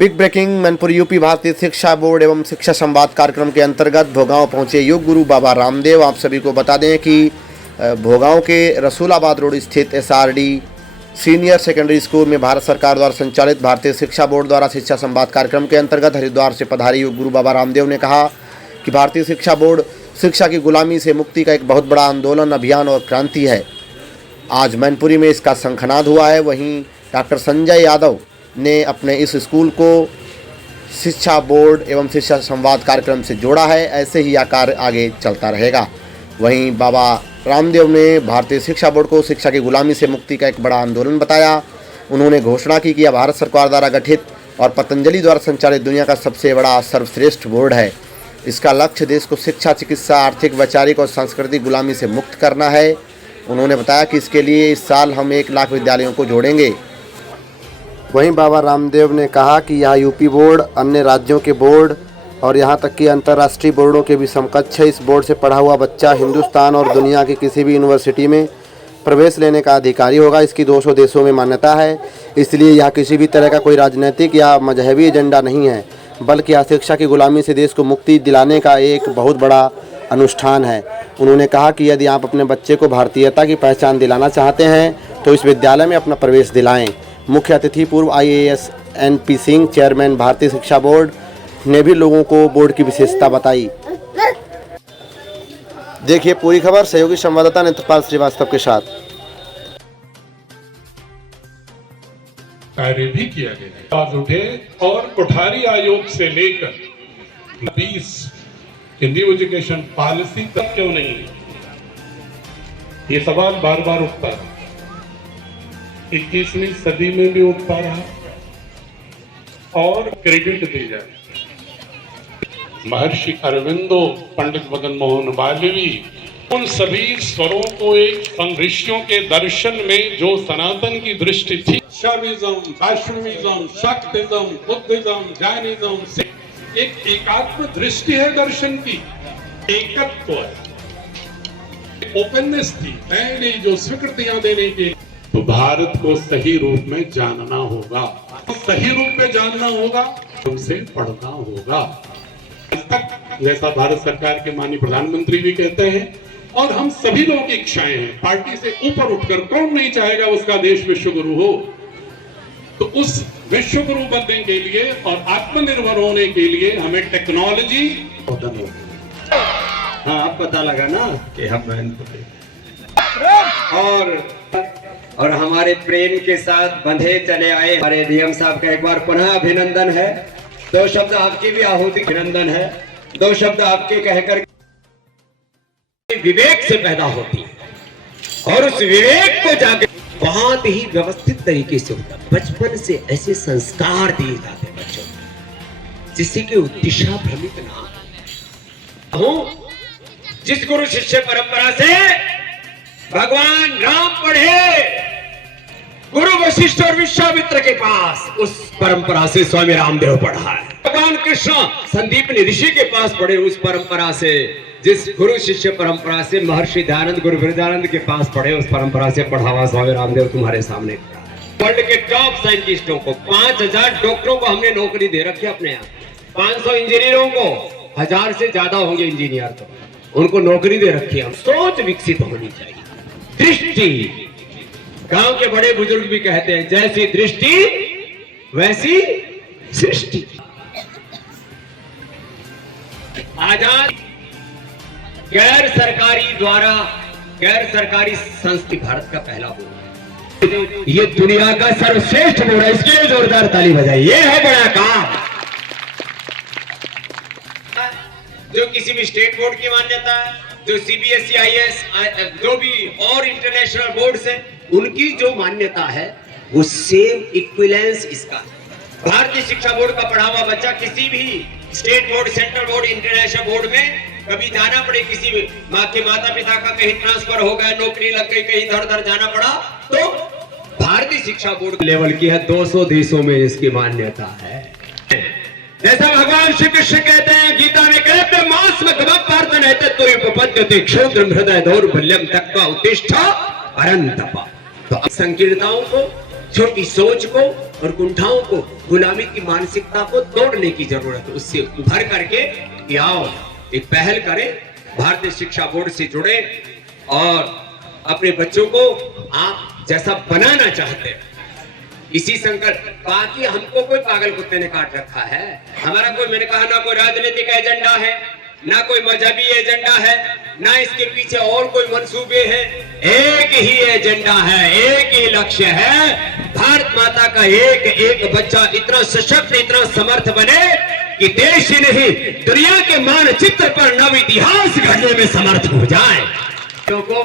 Big breaking Mainpuri UP भारतीय शिक्षा board एवं शिक्षा संवाद कार्यक्रम के अंतर्गत भोगांव पहुंचे योग गुरु बाबा रामदेव। आप सभी को बता दें कि भोगांव के रसूलाबाद रोड स्थित एसआरडी सीनियर सेकेंडरी स्कूल में भारत सरकार द्वारा संचालित भारतीय शिक्षा बोर्ड द्वारा शिक्षा संवाद कार्यक्रम के अंतर्गत हरिद्वार से पधारे योग गुरु बाबा रामदेव ने कहा कि भारतीय शिक्षा बोर्ड शिक्षा की गुलामी से मुक्ति का एक बहुत बड़ा आंदोलन, अभियान और क्रांति है। आज मैनपुरी में इसका शंखनाद हुआ है। वहीं डॉक्टर संजय यादव ने अपने इस स्कूल को शिक्षा बोर्ड एवं शिक्षा संवाद कार्यक्रम से जोड़ा है। ऐसे ही यह कार्य आगे चलता रहेगा। वहीं बाबा रामदेव ने भारतीय शिक्षा बोर्ड को शिक्षा की गुलामी से मुक्ति का एक बड़ा आंदोलन बताया। उन्होंने घोषणा की कि यह भारत सरकार द्वारा गठित और पतंजलि द्वारा संचालित दुनिया का सबसे बड़ा सर्वश्रेष्ठ बोर्ड है। इसका लक्ष्य देश को शिक्षा, चिकित्सा, आर्थिक, वैचारिक और सांस्कृतिक गुलामी से मुक्त करना है। उन्होंने बताया कि इसके लिए इस साल हम 1 लाख विद्यालयों को जोड़ेंगे। वहीं बाबा रामदेव ने कहा कि यह यूपी बोर्ड अन्य राज्यों के बोर्ड और यहां तक कि अंतर्राष्ट्रीय बोर्डों के भी समकक्ष है। इस बोर्ड से पढ़ा हुआ बच्चा हिंदुस्तान और दुनिया की किसी भी यूनिवर्सिटी में प्रवेश लेने का अधिकारी होगा। इसकी 200 देशों में मान्यता है। इसलिए यह किसी भी तरह का कोई राजनीतिक या मजहबी एजेंडा नहीं है, बल्कि यह शिक्षा की गुलामी से देश को मुक्ति दिलाने का एक बहुत बड़ा अनुष्ठान है। उन्होंने कहा कि यदि आप अपने बच्चे को भारतीयता की पहचान दिलाना चाहते हैं तो इस विद्यालय में अपना प्रवेश दिलाएं। मुख्य अतिथि पूर्व IAS NP सिंह, चेयरमैन भारतीय शिक्षा बोर्ड, ने भी लोगों को बोर्ड की विशेषता बताई। देखिए पूरी खबर सहयोगी संवाददाता नेत्रपाल श्रीवास्तव के साथ। कार्य भी किया गया। आवाज उठे और कोठारी आयोग से लेकर 20 न्यू एजुकेशन पॉलिसी तक क्यों नहीं, ये सवाल बार बार उठता है। 21वीं सदी में भी उठता रहा और क्रेडिट दी जाए। महर्षि अरविंदो, पंडित मदन मोहन मालवीय, उन सभी स्वरों को एक ऋषियों के दर्शन में जो सनातन की दृष्टि थी, शैविज्म, वैष्णविज्म, शक्तिज्म, बुद्धिज्म, जैनिज्म, एक एकात्म दृष्टि है दर्शन की, एकत्व है, ओपननेस थी, नई जो स्वीकृतियां देने के। तो भारत को सही रूप में जानना होगा, सही रूप में जानना होगा, उनसे पढ़ना होगा। आज तक जैसा भारत सरकार के माननीय प्रधानमंत्री भी कहते हैं और हम सभी लोगों की इच्छाएं हैं, पार्टी से ऊपर उठकर कौन नहीं चाहेगा उसका देश विश्व गुरु हो। तो उस विश्व गुरु बनने के लिए और आत्मनिर्भर होने के लिए हमें टेक्नोलॉजी, हाँ अब पता लगा ना कि हम और हमारे प्रेम के साथ बंधे चले आए हमारे डीएम साहब का एक बार पुनः अभिनंदन है। 2 शब्द आपकी भी आहुति अभिनंदन है। 2 शब्द आपके कहकर विवेक से पैदा होती है और उस विवेक को जाकर बहुत ही व्यवस्थित तरीके से होता है। बचपन से ऐसे संस्कार दिए जाते हैं बच्चों को जिससे कि दिशा भ्रमित ना हो। जिस गुरु शिष्य परंपरा से भगवान राम पढ़े गुरु वशिष्ठ और विश्वामित्र के पास, उस परंपरा से स्वामी रामदेव पढ़ा है। भगवान कृष्ण संदीप ऋषि के पास पढ़े, उस परंपरा से, जिस गुरु शिष्य परंपरा से महर्षि दयानंद गुरु वृंदानंद के पास पढ़े, उस परंपरा से पढ़ा हुआ स्वामी रामदेव तुम्हारे सामने खड़ा है। वर्ल्ड के टॉप साइंटिस्टों को, 5000 डॉक्टरों को हमने नौकरी दे रखी है अपने यहाँ, 500 इंजीनियरों को, 1000 से ज्यादा होंगे इंजीनियर, तो उनको नौकरी दे रखी है। सोच विकसित होनी चाहिए, दृष्टि। गांव के बड़े बुजुर्ग भी कहते हैं जैसी दृष्टि वैसी सृष्टि। आजाद गैर सरकारी संस्थि भारत का पहला बोर्ड है। ये दुनिया का सर्वश्रेष्ठ बोर्ड है, इसके लिए जोरदार ताली बजाइए। ये है बड़ा काम। जो किसी भी स्टेट बोर्ड की मान्यता है, जो CBSE, IAS, जो भी और इंटरनेशनल बोर्ड है, उनकी जो मान्यता है वो सेम इक्विवेलेंस इसका। भारतीय शिक्षा बोर्ड का पढ़ा हुआ बच्चा किसी भी state board, central board, international board में कभी जाना पड़े, किसी माँ के माता पिता का कहीं ट्रांसफर हो गया, नौकरी लग गई, कहीं इधर उधर जाना पड़ा, तो भारतीय शिक्षा बोर्ड लेवल की है। 200 देशों में इसकी मान्यता है। जैसा भगवान श्री कृष्ण कहते हैं गीता में, कहते मास में प्रार्थना है तो क्षुद्र हृदय दौर्बल्यम तत्त्वा उत्तिष्ठ परंतप। तो संकीर्णताओं को, छोटी सोच को और कुंठाओं को, गुलामी की मानसिकता को तोड़ने की जरूरत है। उससे उभर करके कि आओ एक पहल करें, भारतीय शिक्षा बोर्ड से जुड़े और अपने बच्चों को आप जैसा बनाना चाहते हैं इसी संकल्प। बाकी हमको कोई पागल कुत्ते ने काट रखा है, हमारा कोई, मैंने कहा ना कोई राजनीतिक एजेंडा है, ना कोई मजहबी एजेंडा है, ना इसके पीछे और कोई मंसूबे हैं। एक ही एजेंडा है, एक ही लक्ष्य है, भारत माता का एक एक बच्चा इतना सशक्त, इतना समर्थ बने कि देश ही नहीं दुनिया के मानचित्र पर नव इतिहास गढ़ने में समर्थ हो जाए। लोगों